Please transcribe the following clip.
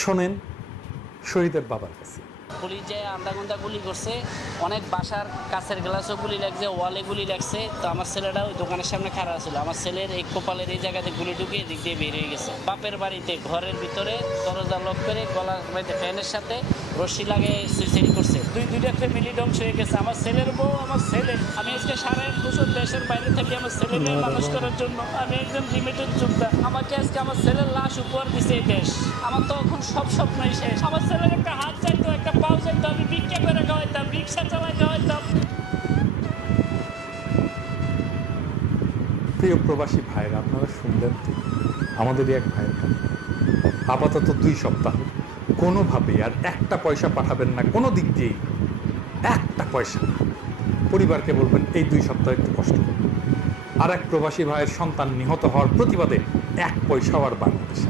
শোনেন শহীদের বাবার কাছে। পুলিশ যে আন্দাগুন্দা গুলি করছে, অনেক বাসার কাছের গ্লাসও গুলি লাগছে, ওয়ালে গুলি লাগছে। তো আমার ছেলেটা ওই দোকানের সামনে খাড়া ছিল, আমার ছেলের এই কপালের এই জায়গাতে গুলি ঢুকে এদিক দিয়ে বের হয়ে গেছে। বাপের বাড়িতে ঘরের ভিতরে দরজা লক করে গলার বাড়িতে ফ্যানের সাথে রশি লাগে সুইসাইড করছে। দুইটা ফ্যামিলি ধ্বংস হয়ে গেছে। আমার ছেলের বউ, আমার ছেলে। আমি আজকে 8.5 বছর দেশের বাইরে থাকি আমার ছেলে মেয়ে মানুষ করার জন্য। আমি একজন লিমিটেড যোদ্ধা। আমাকে আজকে আমার ছেলের লাশ উপহার দিছে এই দেশ। আমার তো এখন সব স্বপ্নই শেষ। আমার ছেলের একটা হাত চাইতো, একটা পাও চাইতো, আমি ভিক্ষা করে খাওয়াইতাম, রিক্সা চালাই খাওয়াইতাম। প্রিয় প্রবাসী ভাইরা, আপনারা শুনলেন তো আমাদেরই এক ভাইয়ের কথা। আপাতত 2 সপ্তাহ কোনোভাবেই আর একটা পয়সা পাঠাবেন না, কোনো দিক দিয়েই একটা পয়সা না। পরিবারকে বলবেন এই 2 সপ্তাহ একটু কষ্ট করুন। আর এক প্রবাসী ভাইয়ের সন্তান নিহত হওয়ার প্রতিবাদে 1 পয়সাও আর বাংলাদেশে